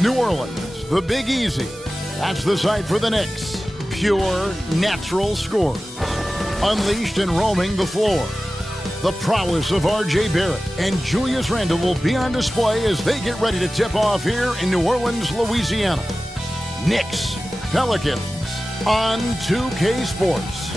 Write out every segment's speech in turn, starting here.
New Orleans, the Big Easy. That's the site for the Knicks. Pure, natural scores. Unleashed and roaming the floor. The prowess of R.J. Barrett and Julius Randle will be on display as they get ready to tip off here in New Orleans, Louisiana. Knicks, Pelicans on 2K Sports.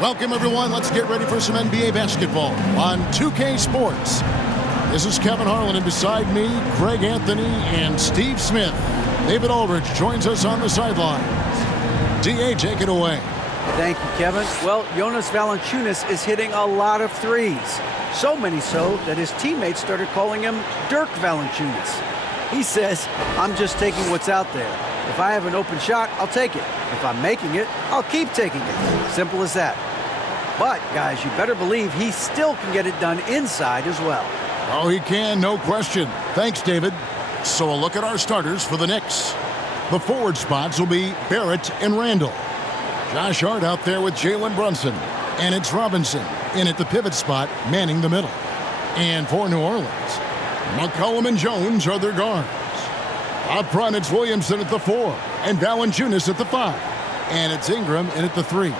Welcome, everyone. Let's get ready for some NBA basketball on 2K Sports. This is Kevin Harlan, and beside me, Greg Anthony and Steve Smith. David Aldridge joins us on the sidelines. D.A., take it away. Thank you, Kevin. Well, Jonas Valanciunas is hitting a lot of threes. So many so that his teammates started calling him Dirk Valanciunas. He says, I'm just taking what's out there. If I have an open shot, I'll take it. If I'm making it, I'll keep taking it. Simple as that. But, guys, you better believe he still can get it done inside as well. Oh, he can, no question. Thanks, David. So a look at our starters for the Knicks. The forward spots will be Barrett and Randle. Josh Hart out there with Jalen Brunson. And it's Robinson in at the pivot spot, manning the middle. And for New Orleans, McCollum and Jones are their guards. Up front, it's Williamson at the 4 and Valanciunas at the 5. And it's Ingram in at the 3.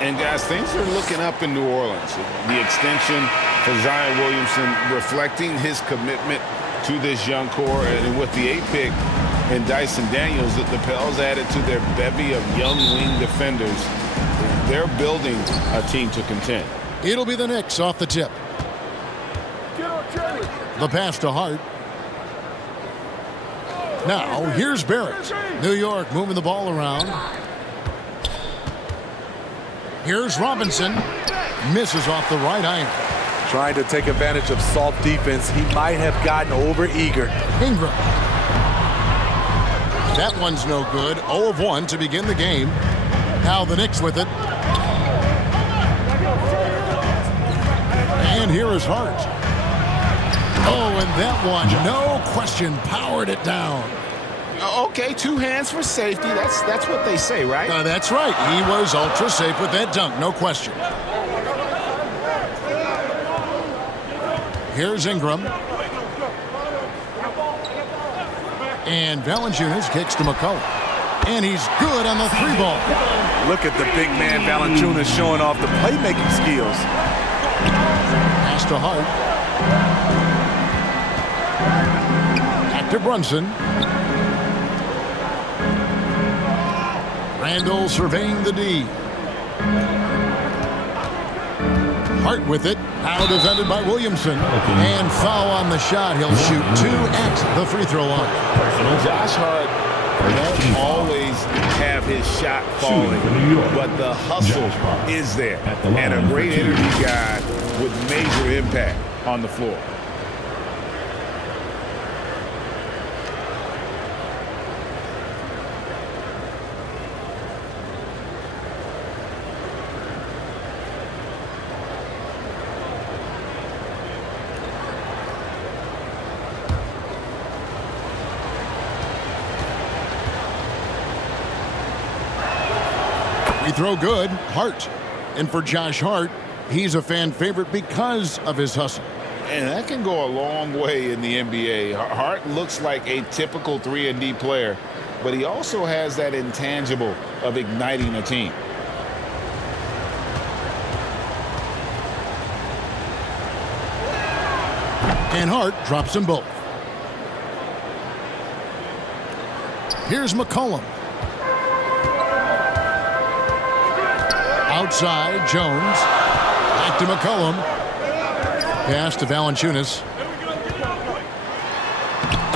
And, guys, things are looking up in New Orleans. The extension for Zion Williamson reflecting his commitment to this young core. And with the 8th pick and Dyson Daniels, the Pels added to their bevy of young wing defenders. They're building a team to contend. It'll be the Knicks off the tip. The pass to Hart. Now, here's Barrett. New York moving the ball around. Here's Robinson. Misses off the right iron. Trying to take advantage of soft defense. He might have gotten over-eager. Ingram. That one's no good. 0 of 1 to begin the game. Now the Knicks with it. And here is Hart. Oh, and that one, no question, powered it down. Okay, 2 hands for safety. That's what they say, right? That's right. He was ultra safe with that dunk, no question. Here's Ingram. And Valanciunas kicks to McCollum. And he's good on the 3-ball. Look at the big man Valanciunas showing off the playmaking skills. Pass to Hart. Back to Brunson. Randle surveying the D. Hart with it. Now defended by Williamson. And foul on the shot. He'll shoot 2 at the free throw line. Josh Hart won't always have his shot falling, but the hustle is there. And a great energy guy with major impact on the floor. Free throw good. Hart. And for Josh Hart, he's a fan favorite because of his hustle. And that can go a long way in the NBA. Hart looks like a typical 3-and-D player, but he also has that intangible of igniting a team. And Hart drops them both. Here's McCollum. Outside, Jones. Back to McCollum. Pass to Valanciunas.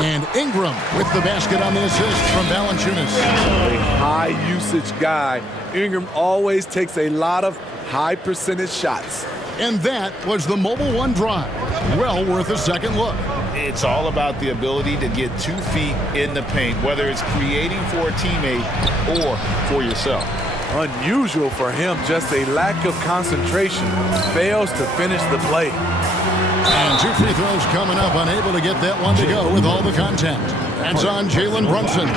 And Ingram with the basket on the assist from Valanciunas. A high-usage guy. Ingram always takes a lot of high-percentage shots. And that was the Mobile One drive. Well worth a second look. It's all about the ability to get 2 feet in the paint, whether it's creating for a teammate or for yourself. Unusual for him, just a lack of concentration. Fails to finish the play. And 2 free throws coming up, unable to get that one to go with all the contact. That's on Jalen Brunson.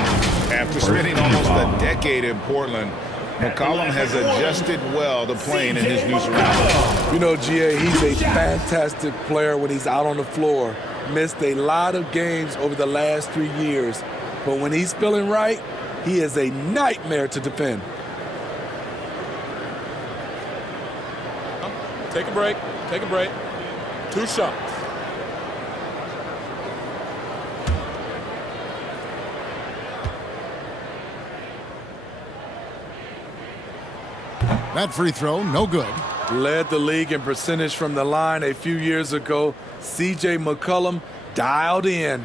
After spending almost a decade in Portland, McCollum has adjusted well to playing in his new surroundings. You know, GA, he's a fantastic player when he's out on the floor. Missed a lot of games over the last 3 years. But when he's feeling right, he is a nightmare to defend. Take a break. Take a break. 2 shots. That free throw, no good. Led the league in percentage from the line a few years ago. C.J. McCollum dialed in.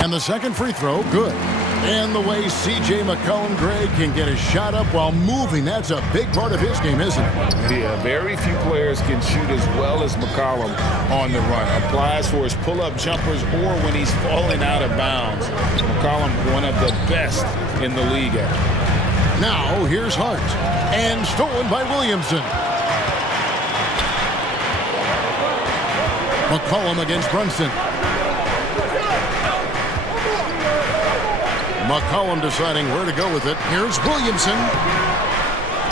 And the second free throw, good. And the way C.J. McCollum, Greg, can get his shot up while moving, that's a big part of his game, isn't it? Yeah, very few players can shoot as well as McCollum on the run. Applies for his pull-up jumpers or when he's falling out of bounds. McCollum, one of the best in the league at it. Now, here's Hart. And stolen by Williamson. McCollum against Brunson. McCollum deciding where to go with it. Here's Williamson.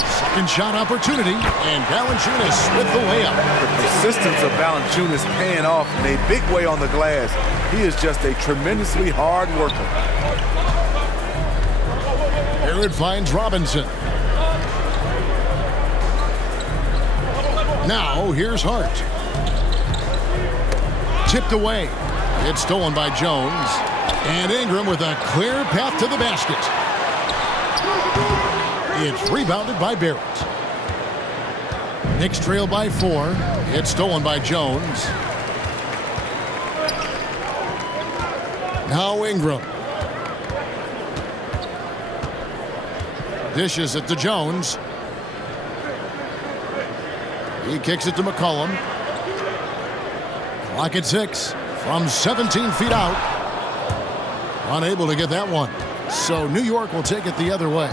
Second shot opportunity. And Valanciunas with the layup. The persistence of Valanciunas paying off in a big way on the glass. He is just a tremendously hard worker. Here it finds Robinson. Now, here's Hart. Tipped away. It's stolen by Jones. And Ingram with a clear path to the basket. It's rebounded by Barrett. Knicks trail by 4. It's stolen by Jones. Now Ingram. Dishes it to Jones. He kicks it to McCollum. Clock at 6 from 17 feet out. Unable to get that one. So New York will take it the other way.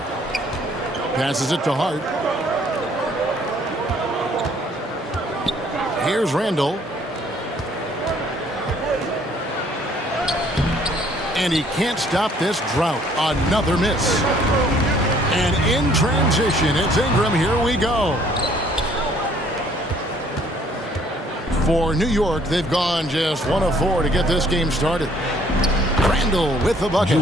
Passes it to Hart. Here's Randall. And he can't stop this drought. Another miss. And in transition, it's Ingram. Here we go. For New York, they've gone just 1 of 4 to get this game started. Randall with the bucket.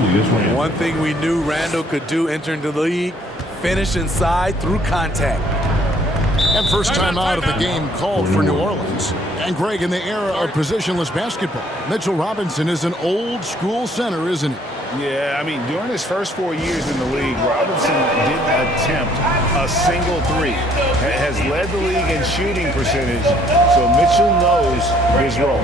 One thing we knew Randall could do entering the league, finish inside through contact. And first time out of the game called for New Orleans. And Greg, in the era of positionless basketball, Mitchell Robinson is an old school center, isn't he? Yeah, I mean, during his first 4 years in the league, Robinson didn't attempt a single three. Has led the league in shooting percentage, so Mitchell knows his role.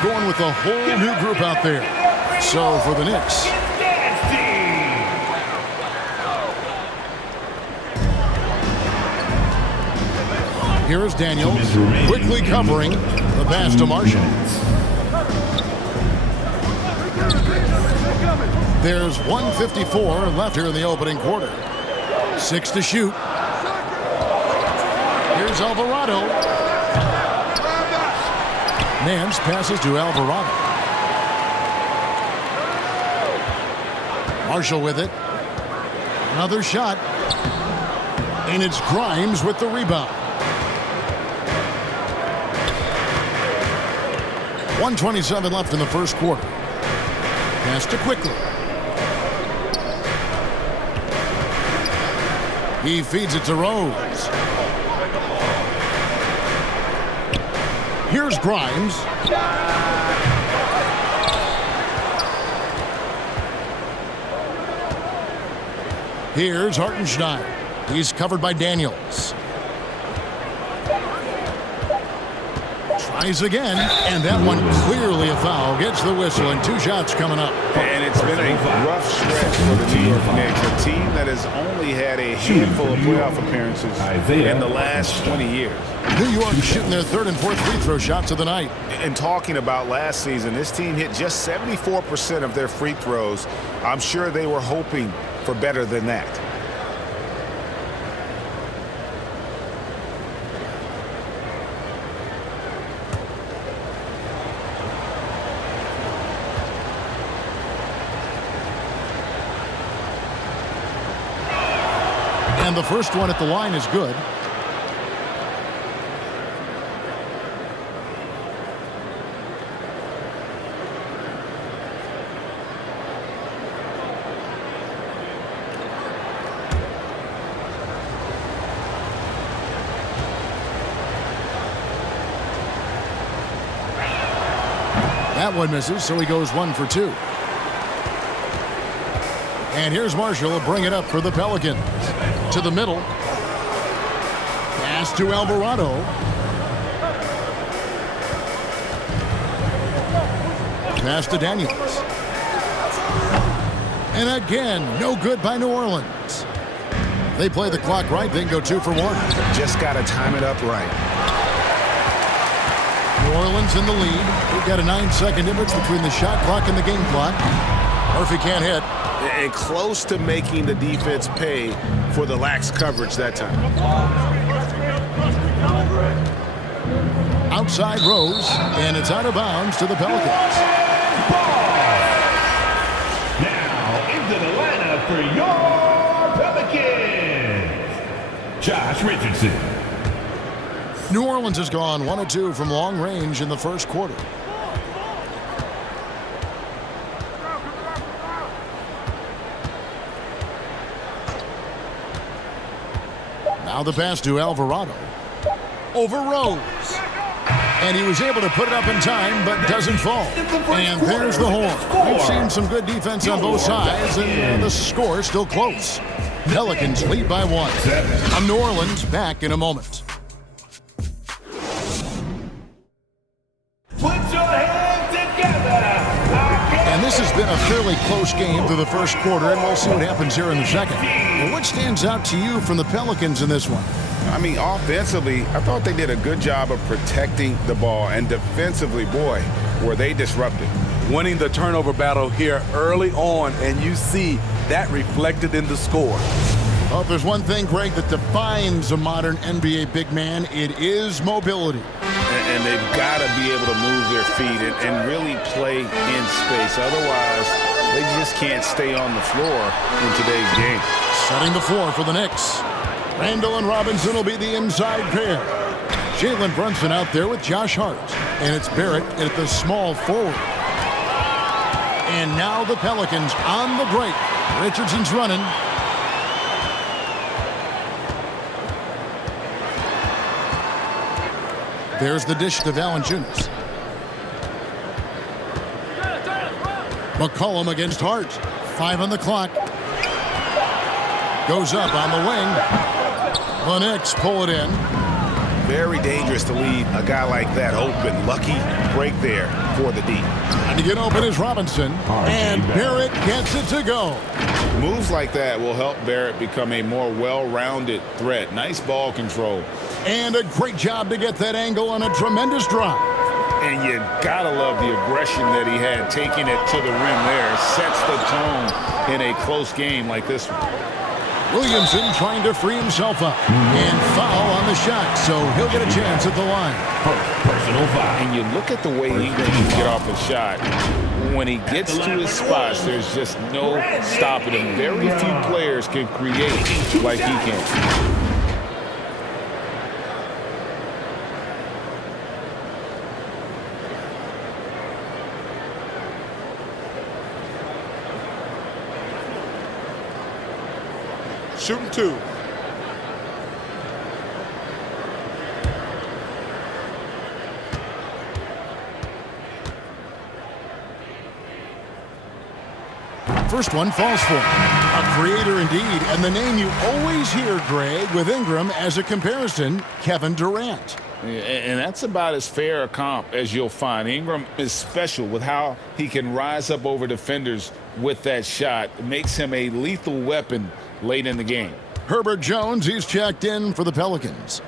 Going with a whole new group out there. So for the Knicks, here is Daniels quickly covering the pass to Marshall. There's 1:54 left here in the opening quarter. 6 to shoot. Here's Alvarado. Nance passes to Alvarado. Marshall with it. Another shot. And it's Grimes with the rebound. 1:27 left in the first quarter. Pass to Quickly. He feeds it to Rose. Here's Grimes. Here's Hartenstein. He's covered by Daniels. Tries again, and that one clearly a foul. Gets the whistle, and 2 shots coming up. And it's been a rough stretch for the New York Knicks, a team that has only had a handful of playoff appearances in the last 20 years. New York shooting their 3rd and 4th free throw shots of the night. And talking about last season, this team hit just 74% of their free throws. I'm sure they were hoping for better than that. And the first one at the line is good. That one misses, so he goes 1 for 2. And here's Marshall, bring it up for the Pelicans. To the middle. Pass to Alvarado. Pass to Daniels. And again, no good by New Orleans. They play the clock right, they can go 2 for 1. Just got to time it up right. New Orleans in the lead. We've got a 9-second difference between the shot clock and the game clock. Murphy can't hit. And close to making the defense pay for the lax coverage that time. Outside Rose, and it's out of bounds to the Pelicans. Now into the lineup for your Pelicans, Josh Richardson. New Orleans has gone 1 of 2 from long range in the first quarter. Now the pass to Alvarado. Over Rose. And he was able to put it up in time, but doesn't fall. And there's the horn. We've seen some good defense on both sides, and the score still close. Pelicans lead by 1. I'm New Orleans, back in a moment. Put your hands together. And this has been a fairly close game through the first quarter, and we'll see what happens here in the second. And what stands out to you from the Pelicans in this one? I mean, offensively, I thought they did a good job of protecting the ball. And defensively, boy, were they disruptive. Winning the turnover battle here early on, and you see that reflected in the score. Well, if there's one thing, Greg, that defines a modern NBA big man, it is mobility. And they've got to be able to move their feet and really play in space. Otherwise, they just can't stay on the floor in today's game. Setting the floor for the Knicks. Randall and Robinson will be the inside pair. Jalen Brunson out there with Josh Hart. And it's Barrett at the small forward. And now the Pelicans on the break. Richardson's running. There's the dish to Valanciunas. McCollum against Hart. 5 on the clock. Goes up on the wing. The Knicks pull it in. Very dangerous to leave a guy like that open. Lucky break there for the D. And to get open is Robinson. And Barrett gets it to go. Moves like that will help Barrett become a more well-rounded threat. Nice ball control. And a great job to get that angle on a tremendous drive. And you gotta love the aggression that he had, taking it to the rim there. Sets the tone in a close game like this one. Williamson trying to free himself up. And foul on the shot, so he'll get a chance at the line. Personal foul. And you look at the way Ingram can get off a shot. When he gets to his spots, there's just no stopping him. Very few players can create like he can. Shooting 2. First one falls for him. A creator indeed, and the name you always hear, Greg, with Ingram as a comparison, Kevin Durant. And that's about as fair a comp as you'll find. Ingram is special with how he can rise up over defenders with that shot. It makes him a lethal weapon late in the game. Herbert Jones, he's checked in for the Pelicans.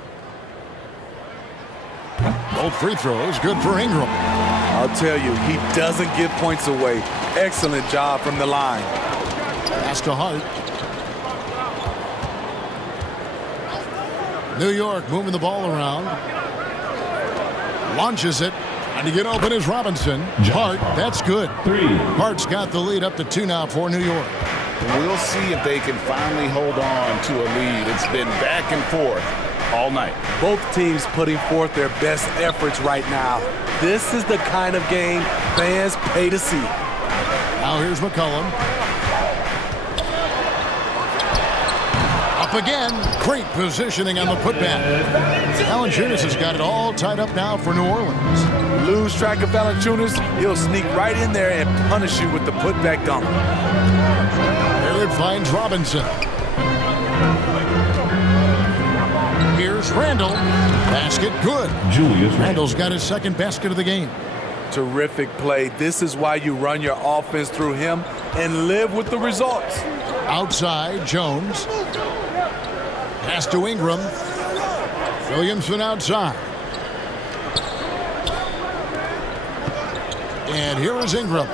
Both free throws, good for Ingram. I'll tell you, he doesn't give points away. Excellent job from the line. Pass to Hart. New York moving the ball around. Launches it. And to get open is Robinson. Hart, that's good. 3. Hart's got the lead up to 2 now for New York. We'll see if they can finally hold on to a lead. It's been back and forth all night. Both teams putting forth their best efforts right now. This is the kind of game fans pay to see. Now here's McCollum. Up again. Great positioning on the putback. Valanciunas has got it all tied up now for New Orleans. Lose track of Valanciunas, he'll sneak right in there and punish you with the putback dunk. Barrett finds Robinson. Here's Randall. Basket good. Julius Randall's got his second basket of the game. Terrific play. This is why you run your offense through him and live with the results. Outside, Jones. Pass to Ingram. Williamson outside. And here is Ingram.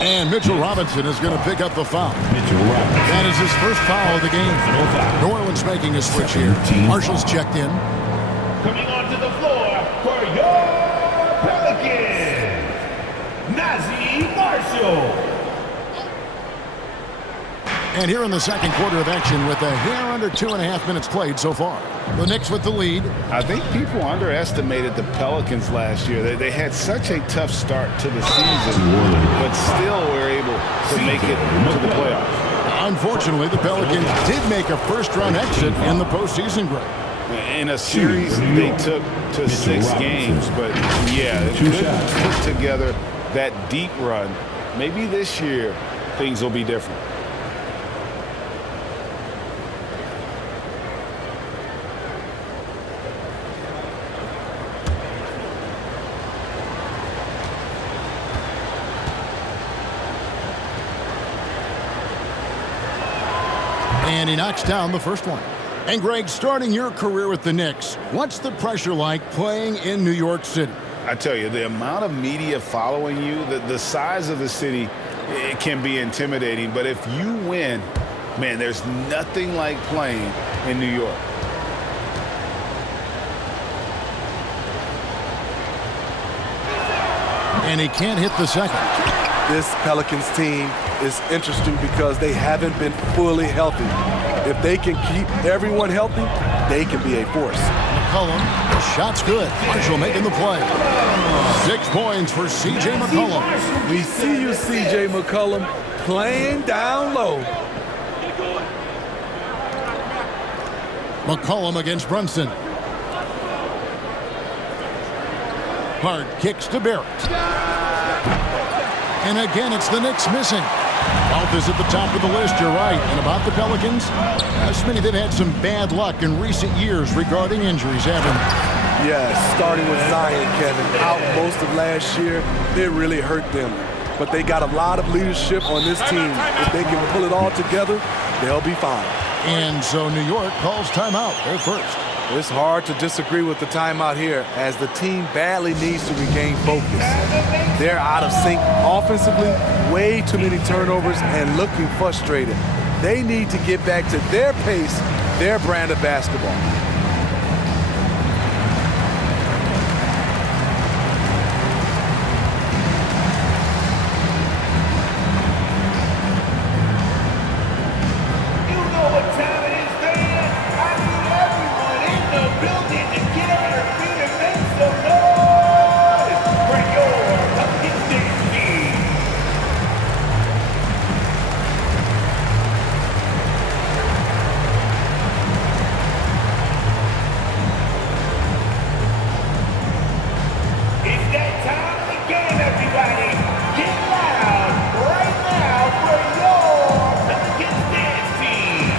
And Mitchell Robinson is going to pick up the foul. That is his first foul of the game. New Orleans making a switch here. Marshall's checked in. Coming onto the floor for your Pelicans, Nazi Marshall. And here in the second quarter of action with a hair under 2.5 minutes played so far. The Knicks with the lead. I think people underestimated the Pelicans last year. They had such a tough start to the season, but still were able to make it to the playoffs. Unfortunately, the Pelicans did make a first-round exit in the postseason, Greg. In a series they took to 6 games, but yeah, they couldn't put together that deep run. Maybe this year things will be different. And he knocks down the first one. And Greg, starting your career with the Knicks, what's the pressure like playing in New York City? I tell you, the amount of media following you, the size of the city, it can be intimidating. But if you win, man, there's nothing like playing in New York. And he can't hit the second. This Pelicans team is interesting because they haven't been fully healthy. If they can keep everyone healthy, they can be a force. McCollum, the shot's good. Marshall making the play. 6 points for C.J. McCollum. We see you, C.J. McCollum, playing down low. McCollum against Brunson. Hart kicks to Barrett. And again, it's the Knicks missing. Health is at the top of the list, you're right. And about the Pelicans, Smitty, they've had some bad luck in recent years regarding injuries, haven't they? Yes, starting with Zion, Kevin, out most of last year, it really hurt them. But they got a lot of leadership on this team. If they can pull it all together, they'll be fine. And so New York calls timeout. They're first. It's hard to disagree with the timeout here as the team badly needs to regain focus. They're out of sync offensively, way too many turnovers and looking frustrated. They need to get back to their pace, their brand of basketball. You know what time it is, man. I need everyone in the building to get on their feet and make some noise for your Pelicans dance team. It's that time of the game, everybody. Get loud right now for your Pelicans dance team.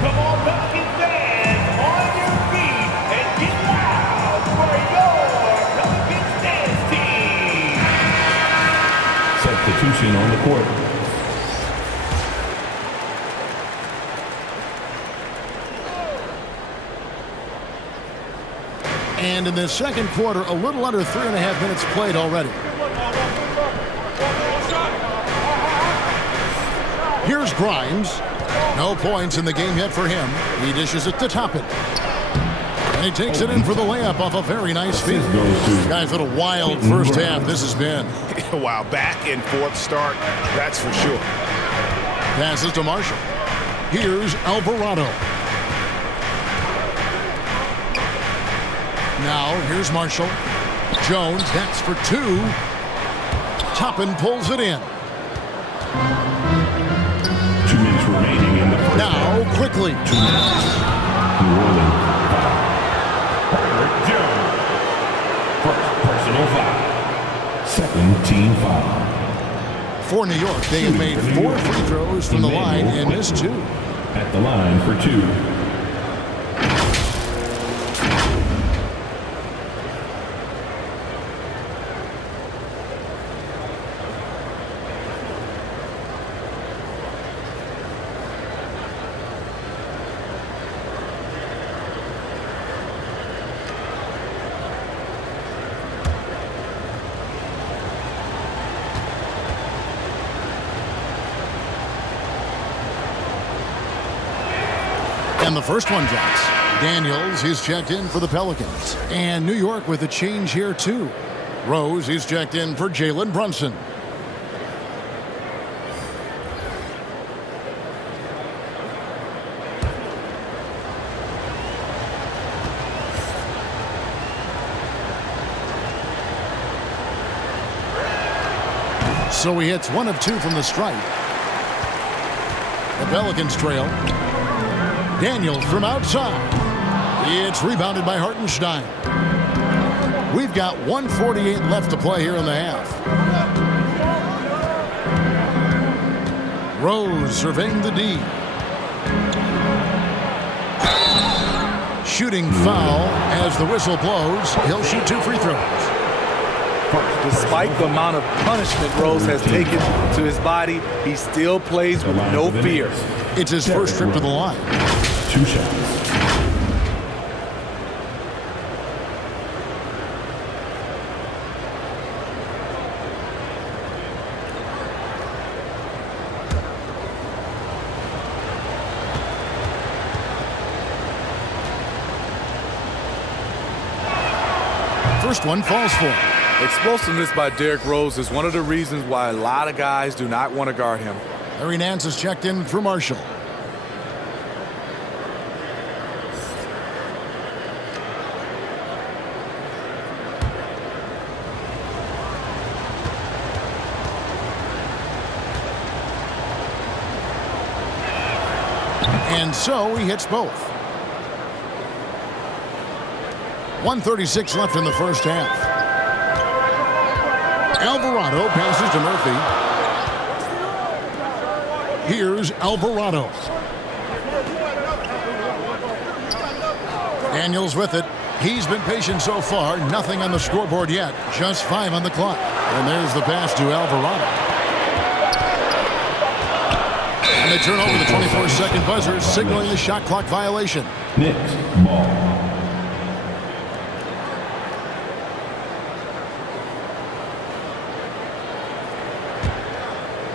Come on, Pelicans fans, on your feet and get loud for your Pelicans dance team. Substitution on the court. And in the second quarter, a little under 3.5 minutes played already. Here's Grimes. No points in the game yet for him. He dishes it to Toppin. And he takes it in for the layup off a very nice feed. Guys, what a wild first half this has been. Wow, back and forth start, that's for sure. Passes to Marshall. Here's Alvarado. Now, here's Marshall. Jones, that's for two. Toppin pulls it in. 2 minutes remaining in the first Now, half. quickly. 2 minutes. New Orleans foul. Jones. First personal foul. Second team foul. For New York, they have made 4 free throws from the line and missed 2. At the line for 2. And the first one drops. Daniels is checked in for the Pelicans. And New York with a change here, too. Rose is checked in for Jalen Brunson. So he hits 1 of 2 from the stripe. The Pelicans trail. Daniels from outside. It's rebounded by Hartenstein. We've got 1:48 left to play here in the half. Rose surveying the D. Shooting foul as the whistle blows. He'll shoot 2 free throws. Despite the amount of punishment Rose has taken to his body, he still plays with no fear. It's his first trip to the line. 2 shots. First one falls for him. Explosiveness by Derrick Rose is one of the reasons why a lot of guys do not want to guard him. Larry Nance is checked in for Marshall. And so he hits both. 1:36 left in the first half. Alvarado passes to Murphy. Here's Alvarado. Daniels with it. He's been patient so far. Nothing on the scoreboard yet. Just 5 on the clock. And there's the pass to Alvarado. And they turn over the 24-second buzzer, signaling the shot clock violation. Knicks ball.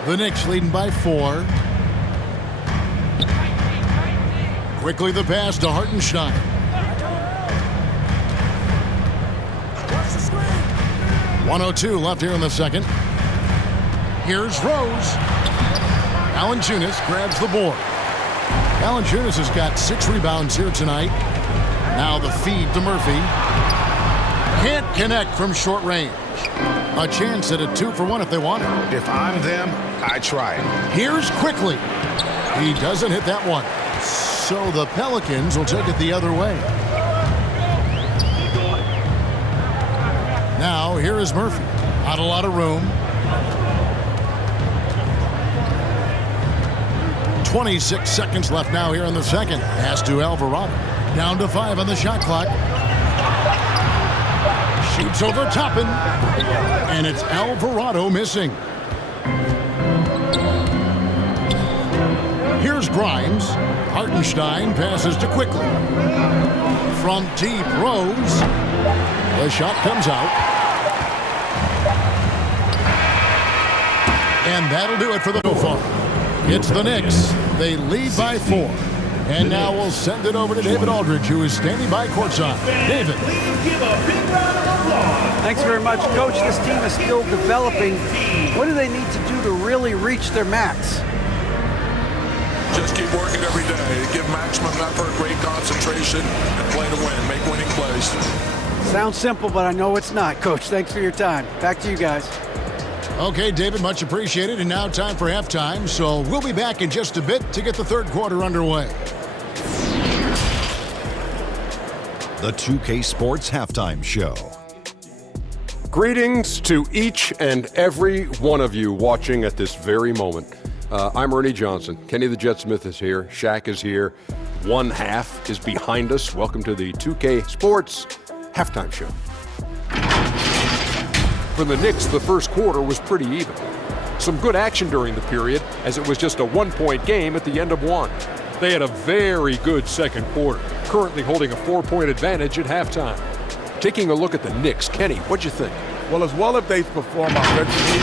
The Knicks leading by 4. Quickly the pass to Hartenstein. Watch the screen. 1:02 left here in the second. Here's Rose. Valanciunas grabs the board. Valanciunas has got 6 rebounds here tonight. Now the feed to Murphy. Can't connect from short range. A chance at a 2-for-1 if they want it. If I'm them, I try it. Here's Quickly. He doesn't hit that one. So the Pelicans will take it the other way. Now here is Murphy. Not a lot of room. 26 seconds left now here in the second. Pass to Alvarado. Down to 5 on the shot clock. Shoots over Toppin. And it's Alvarado missing. Here's Grimes. Hartenstein passes to Quickly. From deep, Rose. The shot comes out. And that'll do it for the Gophers. It's the Knicks. They lead by 4. And now we'll send it over to David Aldridge, who is standing by courtside. David. Please give a big round of applause. Thanks very much, Coach. This team is still developing. What do they need to do to really reach their max? Just keep working every day. Give maximum effort, great concentration, and play to win. Make winning plays. Sounds simple, but I know it's not, Coach. Thanks for your time. Back to you guys. Okay, David, much appreciated. And now time for halftime. So we'll be back in just a bit to get the third quarter underway. The 2K Sports Halftime Show. Greetings to each and every one of you watching at this very moment. I'm Ernie Johnson. Kenny the Jet Smith is here. Shaq is here. One half is behind us. Welcome to the 2K Sports Halftime Show. For the Knicks, the first quarter was pretty even. Some good action during the period, as it was just a one-point game at the end of one. They had a very good second quarter, currently holding a 4-point advantage at halftime. Taking a look at the Knicks, Kenny, what'd you think? Well, as well as they perform offensively,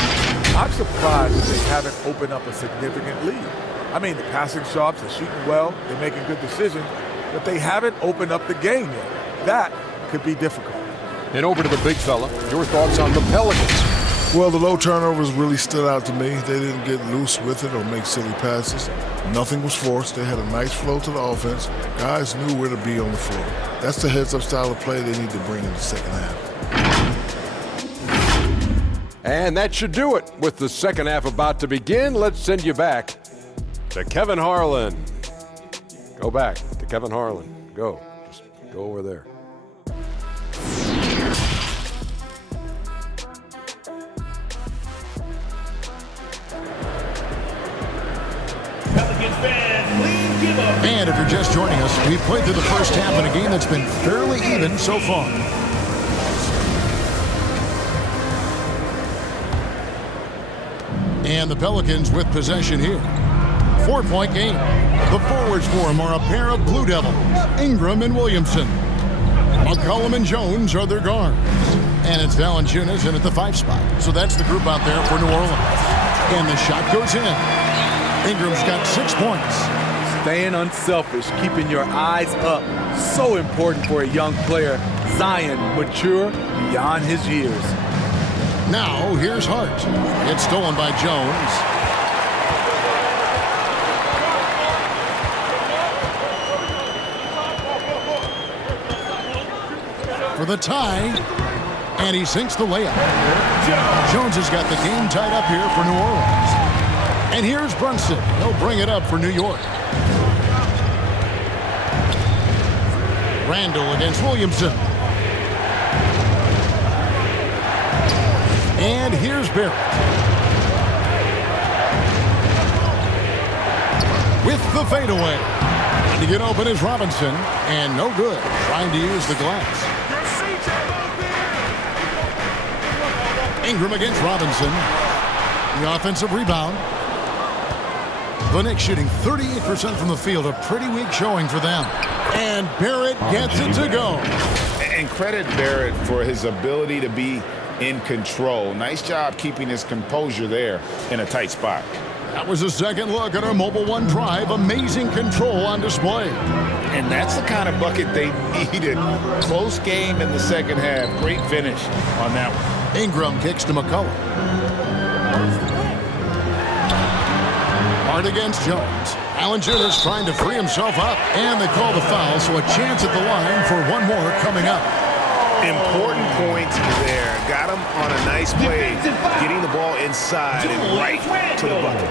I'm surprised that they haven't opened up a significant lead. I mean, the passing sharps, they're shooting well, they're making good decisions, but they haven't opened up the game yet. That could be difficult. And over to the big fella, your thoughts on the Pelicans? Well, the low turnovers really stood out to me. They didn't get loose with it or make silly passes. Nothing was forced. They had a nice flow to the offense. Guys knew where to be on the floor. That's the heads-up style of play they need to bring in the second half. And that should do it. With the second half about to begin, let's send you back to Kevin Harlan. Go back to Kevin Harlan. Go. Just go over there. Pelicans fans, please give a And if you're just joining us, we've played through the first half in a game that's been fairly even so far. And the Pelicans with possession here. 4-point game. The forwards for them are a pair of Blue Devils, Ingram and Williamson. McCollum and Jones are their guards. And it's Valanciunas in at the 5 spot. So that's the group out there for New Orleans. And the shot goes in. Ingram's got 6 points. Staying unselfish, keeping your eyes up. So important for a young player. Zion, mature beyond his years. Now, here's Hart. It's stolen by Jones. For the tie. And he sinks the layup. Jones has got the game tied up here for New Orleans. And here's Brunson. He'll bring it up for New York. Randall against Williamson. And here's Barrett. With the fadeaway. Trying to get open is Robinson. And no good. Trying to use the glass. Ingram against Robinson. The offensive rebound. The Knicks shooting 38% from the field, a pretty weak showing for them. And Barrett gets it to go. And credit Barrett for his ability to be in control. Nice job keeping his composure there in a tight spot. That was a second look at our Mobile One drive. Amazing control on display. And that's the kind of bucket they needed. Close game in the second half. Great finish on that one. Ingram kicks to McCullough. Hard against Jones. Allen Jr.'s trying to free himself up, and they call the foul, so a chance at the line for one more coming up. Important points there. Got him on a nice play, getting the ball inside and right to the bucket.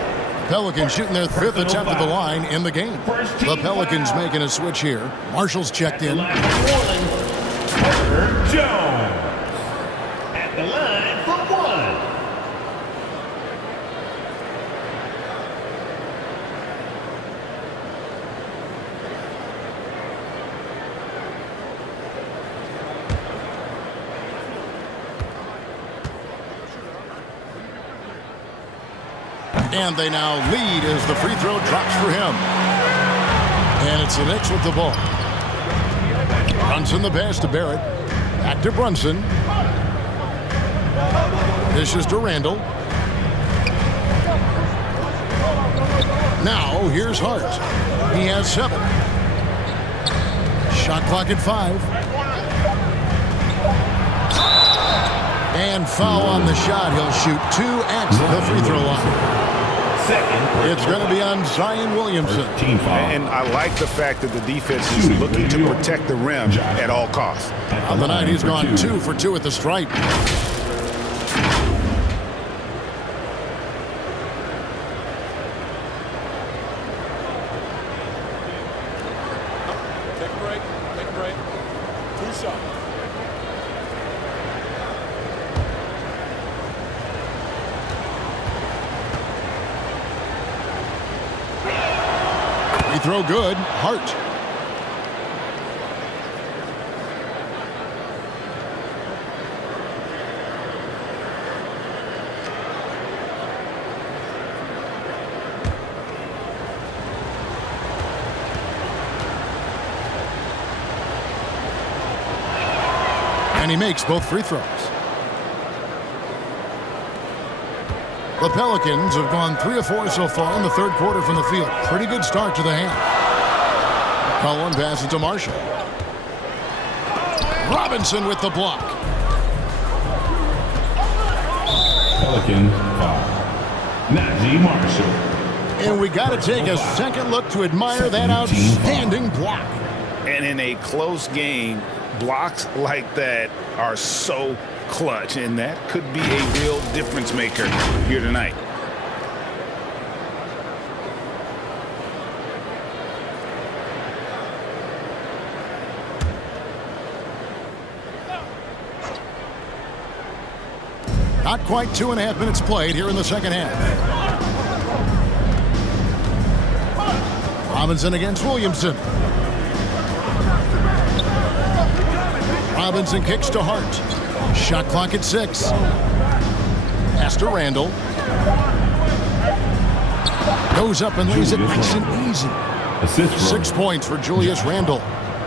Pelicans shooting their 5th attempt at the line in the game. The Pelicans making a switch here. Marshall's checked in. Carter Jones at the line for one. And they now lead as the free throw drops for him. And it's the Knicks with the ball. Brunson the pass to Barrett. Back to Brunson. Dishes to Randall. Now here's Hart. He has 7. Shot clock at 5. And foul on the shot. He'll shoot 2 at the free throw line. It's going to be on Zion Williamson. And I like the fact that the defense is looking to protect the rim at all costs. On the night, he's gone 2 for 2 at the stripe. Take a break. Take a break. 2 shots. Throw good. Hart. And he makes both free throws. The Pelicans have gone 3 of 4 so far in the third quarter from the field. Pretty good start to the half. Cullen passes to Marshall. Robinson with the block. Pelicans foul. Najee Marshall. And we got to take a second look to admire that outstanding block. And in a close game, blocks like that are so clutch, and that could be a real difference maker here tonight. Not quite 2.5 minutes played here in the second half. Robinson against Williamson. Robinson kicks to Hart. Shot clock at 6. Pass to Randall. Goes up and lays it nice and easy. 6 points for Julius Randle.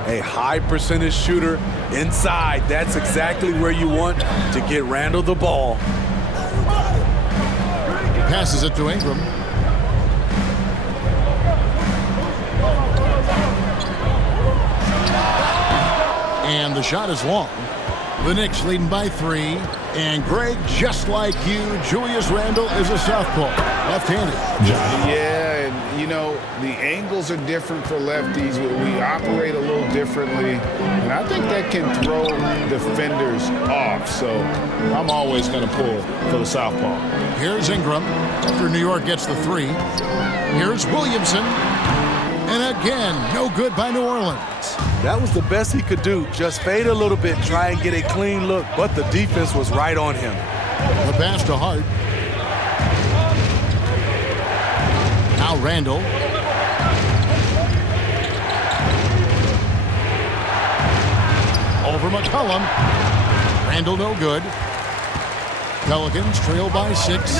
A high percentage shooter inside. That's exactly where you want to get Randall the ball. Passes it to Ingram. And the shot is long. The Knicks leading by 3. And Greg, just like you, Julius Randle is a southpaw, left-handed. Yeah, and you know, the angles are different for lefties. We operate a little differently. And I think that can throw defenders off. So I'm always going to pull for the southpaw. Here's Ingram after New York gets the 3. Here's Williamson. And again, no good by New Orleans. That was the best he could do. Just fade a little bit, try and get a clean look. But the defense was right on him. The pass to Hart. Now Randall. Over McCollum. Randall no good. Pelicans trail by 6.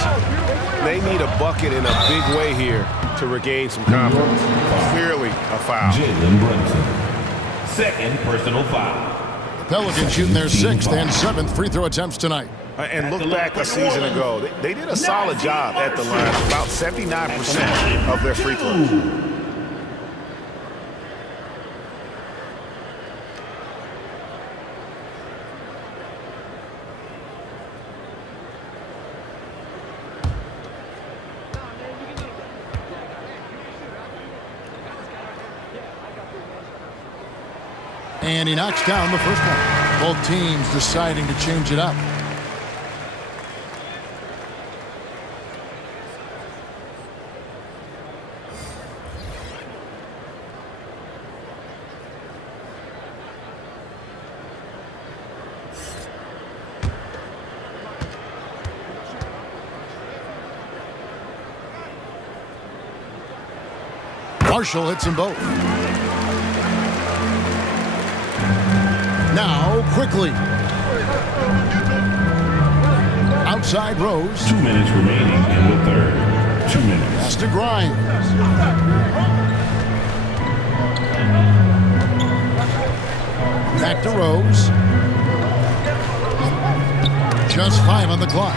They need a bucket in a big way here to regain some confidence. Clearly a foul. Jalen Brunson. Second personal foul. Pelicans shooting their 6th and 7th free throw attempts tonight. And look back a season ago. They did a solid job at the line. About 79% of their free throws. And he knocks down the first one. Both teams deciding to change it up. Marshall hits them both. Now, quickly. Outside Rose. 2 minutes remaining in the third. 2 minutes. Pass to Grimes. Back to Rose. Just 5 on the clock.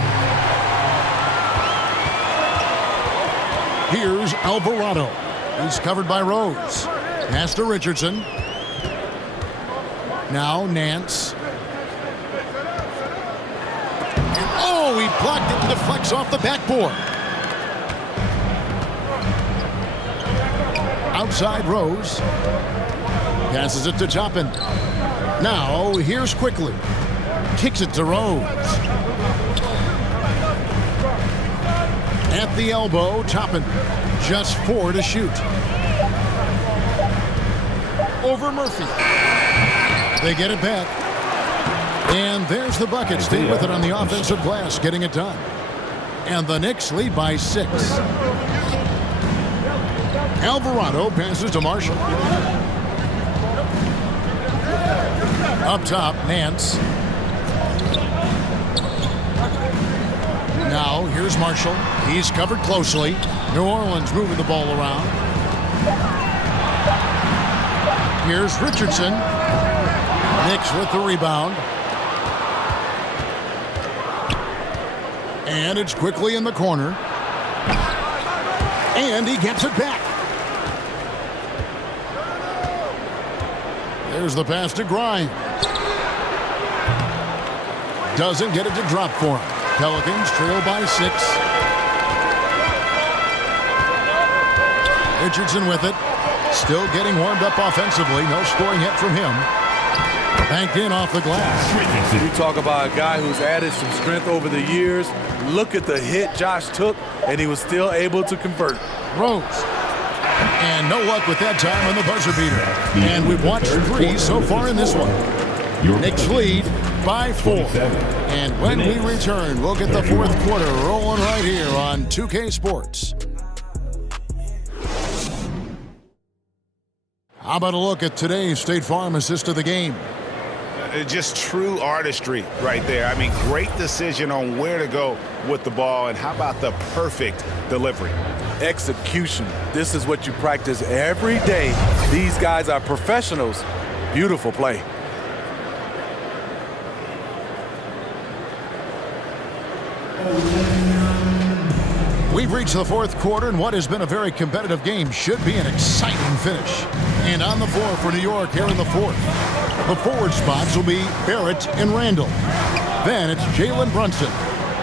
Here's Alvarado. He's covered by Rose. Pass to Richardson. Now Nance. And oh, he blocked it and deflects off the backboard. Outside Rose. Passes it to Toppin. Now here's Quickly. Kicks it to Rose. At the elbow, Toppin. Just 4 to shoot. Over Murphy. They get it back. And there's the bucket. Stay with it on the offensive glass, getting it done. And the Knicks lead by 6. Alvarado passes to Marshall. Up top, Nance. Now, here's Marshall. He's covered closely. New Orleans moving the ball around. Here's Richardson. Knicks with the rebound. And it's Quickly in the corner. And he gets it back. There's the pass to Grimes. Doesn't get it to drop for him. Pelicans trail by 6. Richardson with it. Still getting warmed up offensively. No scoring yet from him. Banked in off the glass. We talk about a guy who's added some strength over the years. Look at the hit Josh took, and he was still able to convert. Rose. And no luck with that time on the buzzer beater. And we've watched 3 so far in this one. Knicks lead by 4. And when we return, we'll get the fourth quarter rolling right here on 2K Sports. How about a look at today's State Farm assist of the game? Just true artistry right there. I mean, great decision on where to go with the ball, and how about the perfect delivery? Execution. This is what you practice every day. These guys are professionals. Beautiful play. We've reached the fourth quarter, and what has been a very competitive game should be an exciting finish. And on the floor for New York here in the fourth. The forward spots will be Barrett and Randall. Then it's Jalen Brunson.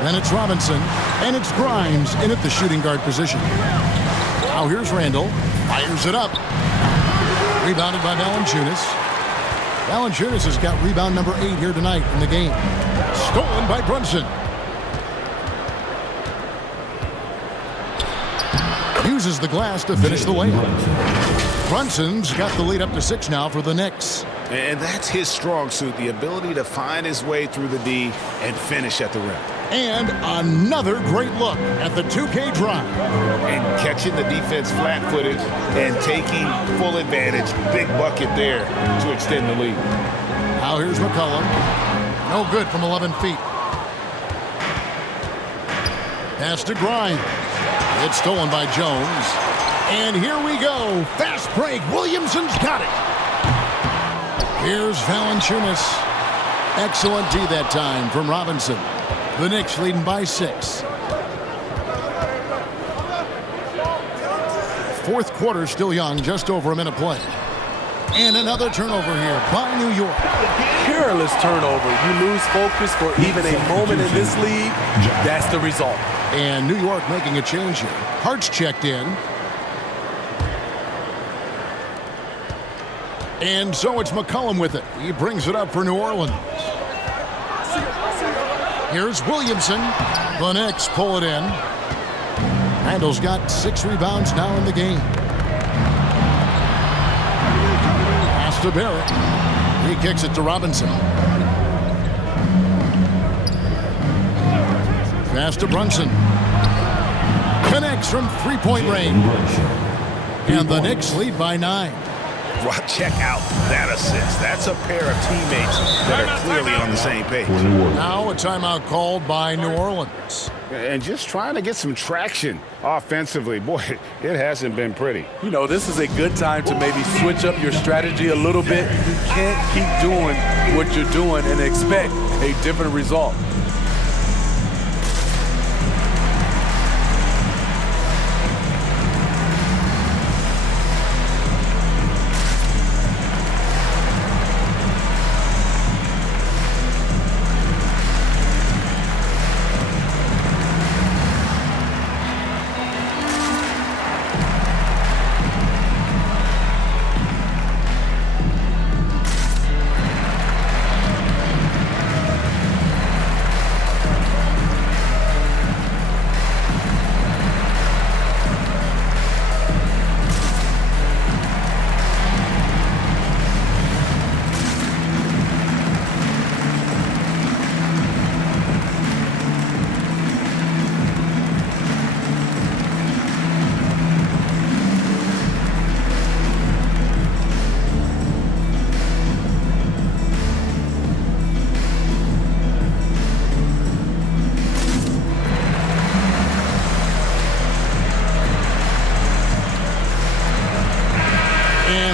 Then it's Robinson. And it's Grimes in at the shooting guard position. Now here's Randall. Fires it up. Rebounded by Valanciunas. Valanciunas has got rebound number 8 here tonight in the game. Stolen by Brunson. Uses the glass to finish the layup. Brunson's got the lead up to 6 now for the Knicks. And that's his strong suit, the ability to find his way through the D and finish at the rim. And another great look at the 2K drive. And catching the defense flat-footed and taking full advantage. Big bucket there to extend the lead. Now here's McCollum. No good from 11 feet. Pass to Grimes. It's stolen by Jones. And here we go. Fast break. Williamson's got it. Here's Valanciunas. Excellent D that time from Robinson. The Knicks leading by 6. Fourth quarter still young, just over a minute play. And another turnover here by New York. Careless turnover. You lose focus for even a moment in this league. That's the result. And New York making a change here. Hart's checked in. And so it's McCollum with it. He brings it up for New Orleans. Here's Williamson. The Knicks pull it in. Randall's got 6 rebounds now in the game. Pass to Barrett. He kicks it to Robinson. Pass to Brunson. Connects from three-point range. And the Knicks lead by 9. Well, check out that assist. That's a pair of teammates that are clearly on the same page. Now a timeout called by New Orleans. And just trying to get some traction offensively. Boy, it hasn't been pretty. You know, this is a good time to maybe switch up your strategy a little bit. You can't keep doing what you're doing and expect a different result.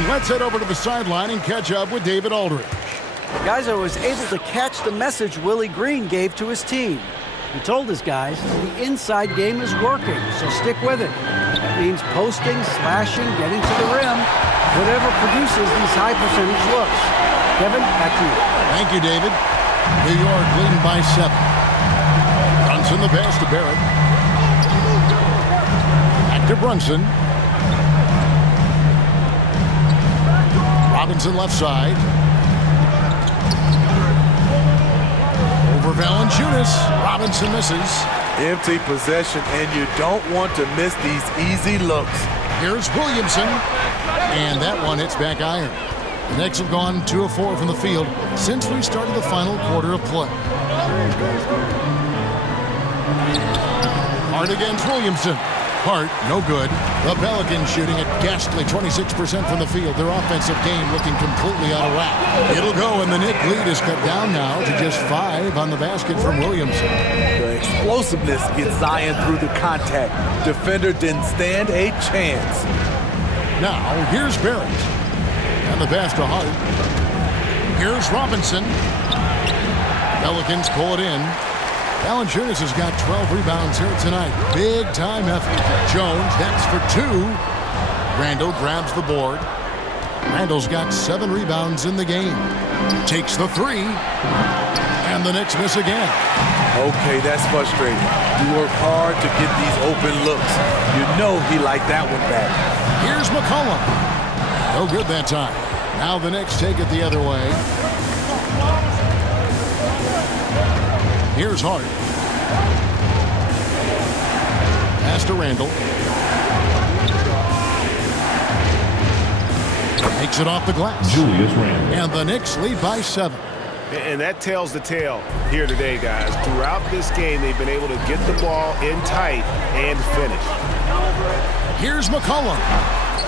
Let's head over to the sideline and catch up with David Aldridge. Guys, I was able to catch the message Willie Green gave to his team. He told his guys the inside game is working, so stick with it. That means posting, slashing, getting to the rim, whatever produces these high percentage looks. Kevin, back to you. Thank you, David. New York leading by 7. Brunson the pass to Barrett. Back to Brunson. Robinson left side. Over Valanciunas. Robinson misses. Empty possession, and you don't want to miss these easy looks. Here's Williamson. And that one hits back iron. The Knicks have gone 2 of 4 from the field since we started the final quarter of play. Hart against Williamson. Hart, no good. The Pelicans shooting a ghastly 26% from the field. Their offensive game looking completely out of whack. It'll go, and the Knicks lead is cut down now to just 5 on the basket from Williamson. The explosiveness gets Zion through the contact. Defender didn't stand a chance. Now, here's Barrett. And the pass to Hart. Here's Robinson. Pelicans pull it in. Valanciunas has got 12 rebounds here tonight. Big time effort. Jones, that's for 2. Randall grabs the board. Randall's got 7 rebounds in the game. Takes the 3. And the Knicks miss again. Okay, that's frustrating. You work hard to get these open looks. You know he liked that one back. Here's McCollum. No good that time. Now the Knicks take it the other way. Here's Hart. Pass to Randall. Takes it off the glass. Julius Randle. And the Knicks lead by 7. And that tells the tale here today, guys. Throughout this game, they've been able to get the ball in tight and finish. Here's McCollum.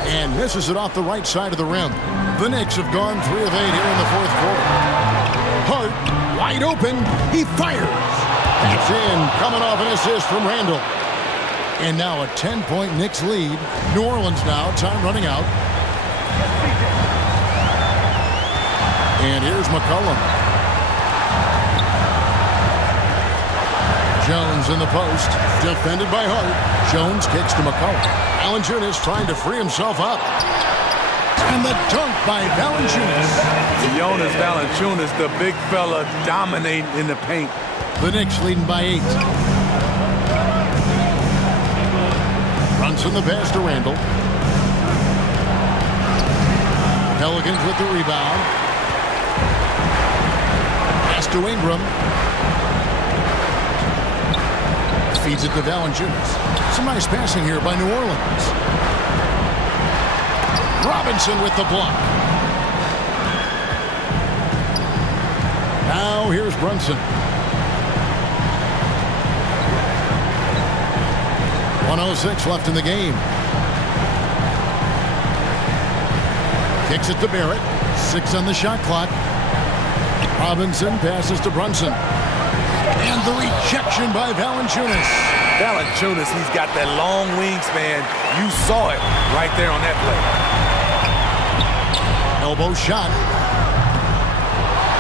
And misses it off the right side of the rim. The Knicks have gone 3 of 8 here in the fourth quarter. Hart, wide open. He fires. That's in. Coming off an assist from Randall. And now a 10-point Knicks lead. New Orleans now, time running out. And here's McCollum. Jones in the post, defended by Hart. Jones kicks to McCollum. Valanciunas trying to free himself up. And the dunk by Valanciunas. Jonas Valanciunas, the big fella dominating in the paint. The Knicks leading by 8. Brunson the pass to Randall. Pelicans with the rebound. Pass to Ingram. Feeds it to Valanciunas. Some nice passing here by New Orleans. Robinson with the block. Now here's Brunson. 1:06 left in the game. Kicks it to Barrett. 6 on the shot clock. Robinson passes to Brunson. And the rejection by Valanciunas. Valanciunas, he's got that long wingspan. You saw it right there on that play. Elbow shot.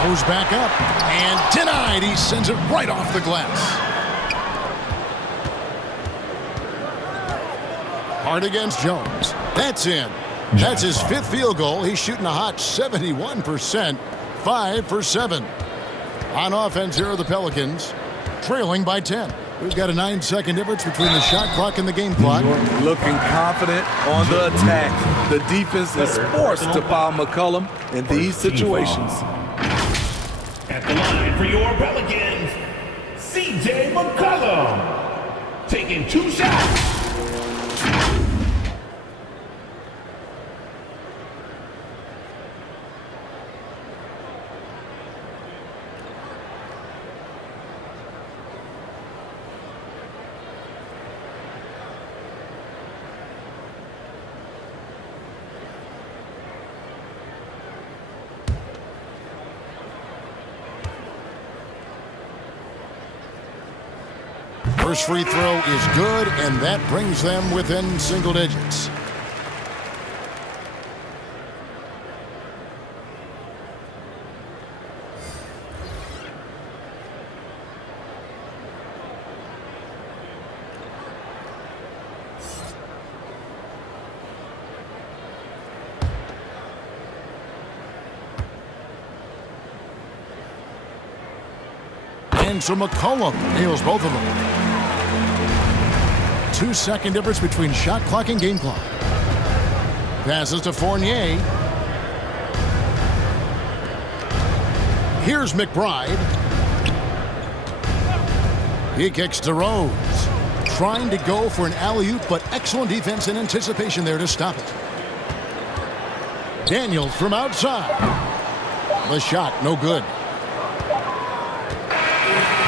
Goes back up. And denied. He sends it right off the glass. Hard against Jones. That's in. That's his 5th field goal. He's shooting a hot 71%. 5 for 7. On offense here are the Pelicans, trailing by 10. We've got a 9-second difference between the shot clock and the game clock. Looking confident on the attack. The defense is forced to foul McCollum in these situations. At the line for your Pelicans, C.J. McCollum, taking 2 shots. First free throw is good, and that brings them within single digits. And so McCollum nails both of them. 2-second difference between shot clock and game clock. Passes to Fournier. Here's McBride. He kicks to Rose. Trying to go for an alley-oop, but excellent defense and anticipation there to stop it. Daniels from outside. The shot, no good.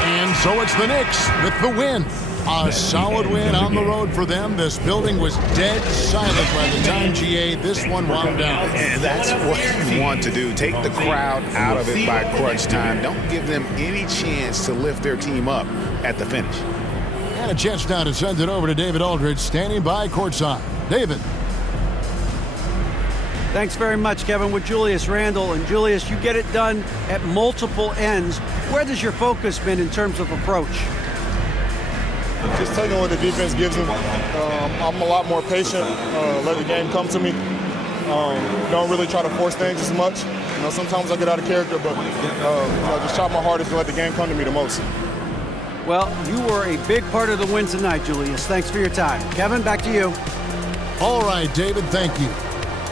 And so it's the Knicks with the win. A solid win on the road for them. This building was dead silent by the time, GA, this one wound down. And that's what you want to do. Take the crowd out of it by crunch time. Don't give them any chance to lift their team up at the finish. And a chance now to send it over to David Aldridge, standing by courtside. David. Thanks very much, Kevin, with Julius Randle. And Julius, you get it done at multiple ends. Where has your focus been in terms of approach? Just taking what the defense gives them. I'm a lot more patient, let the game come to me. Don't really try to force things as much. Sometimes I get out of character, but just try my hardest to let the game come to me the most. Well, you were a big part of the win tonight, Julius. Thanks for your time. Kevin, back to you. All right, David, thank you.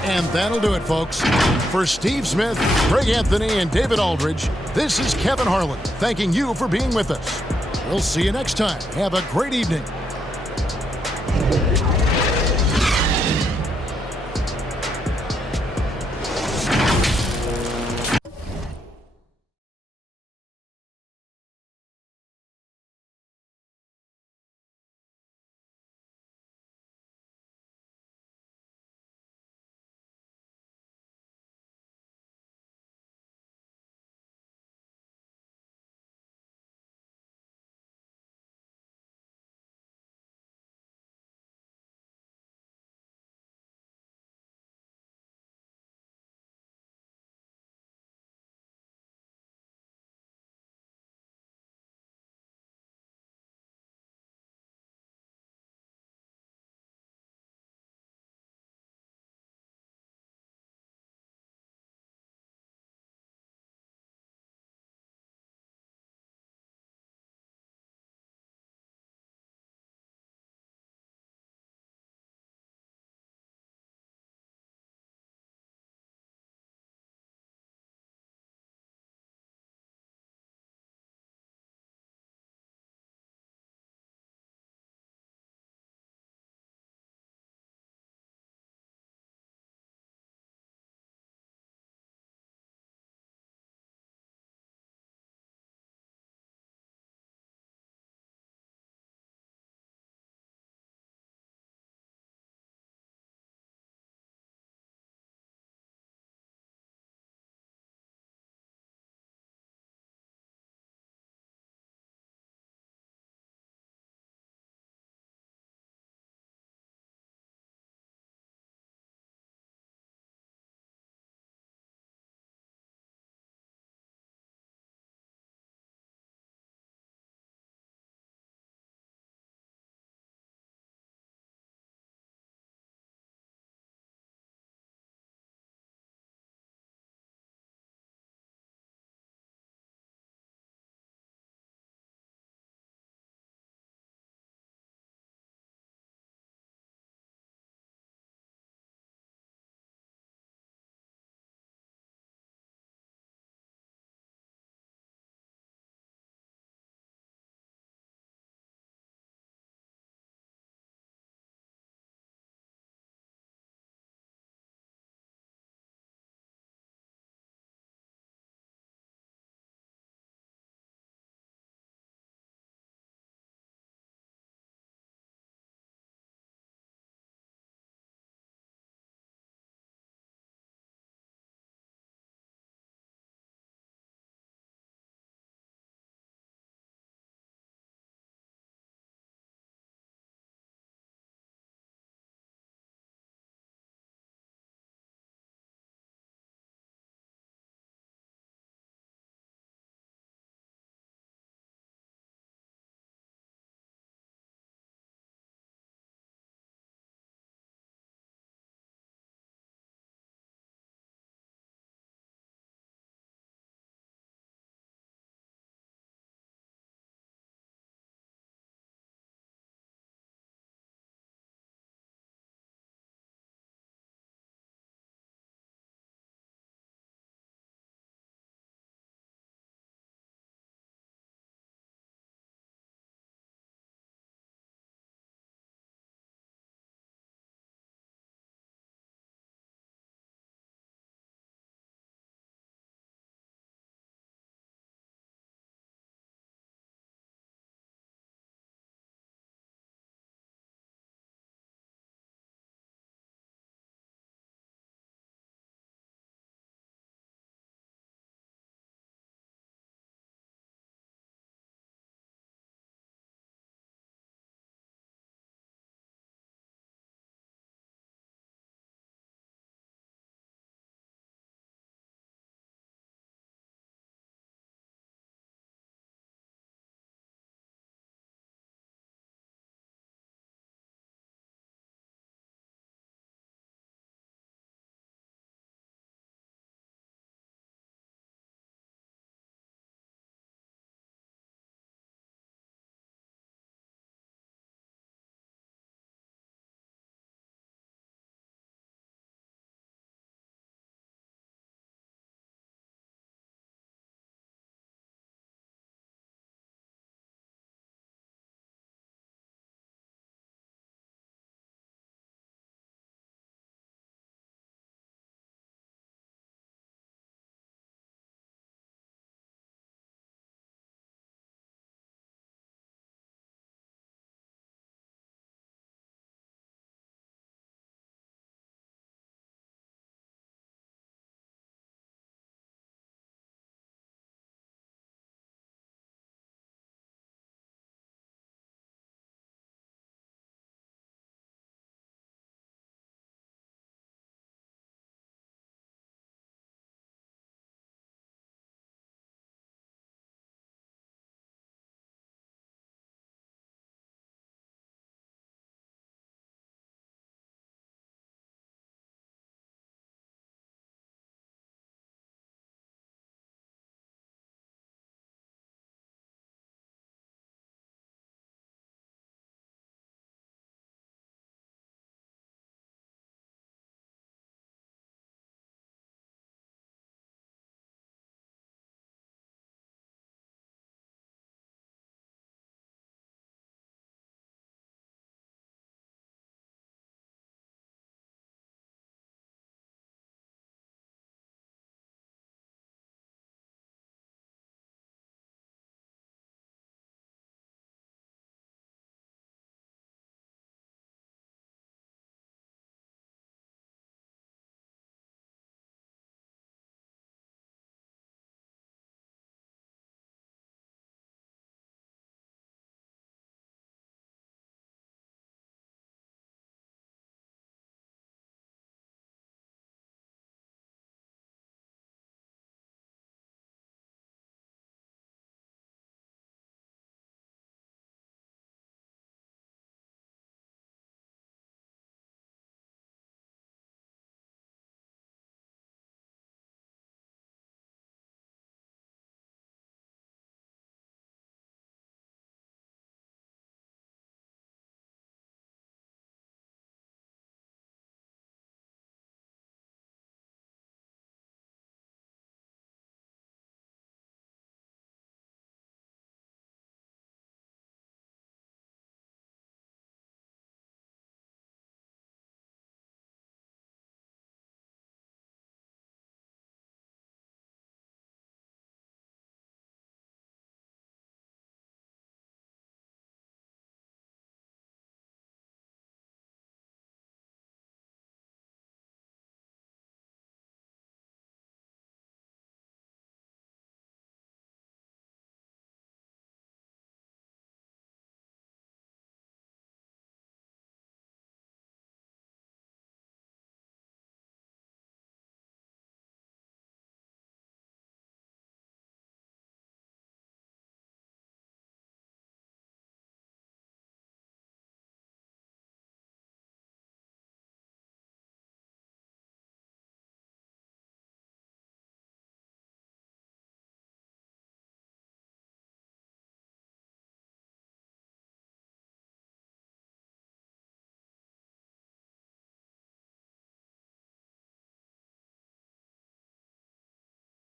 And that'll do it, folks. For Steve Smith, Greg Anthony, and David Aldridge, this is Kevin Harlan thanking you for being with us. We'll see you next time. Have a great evening.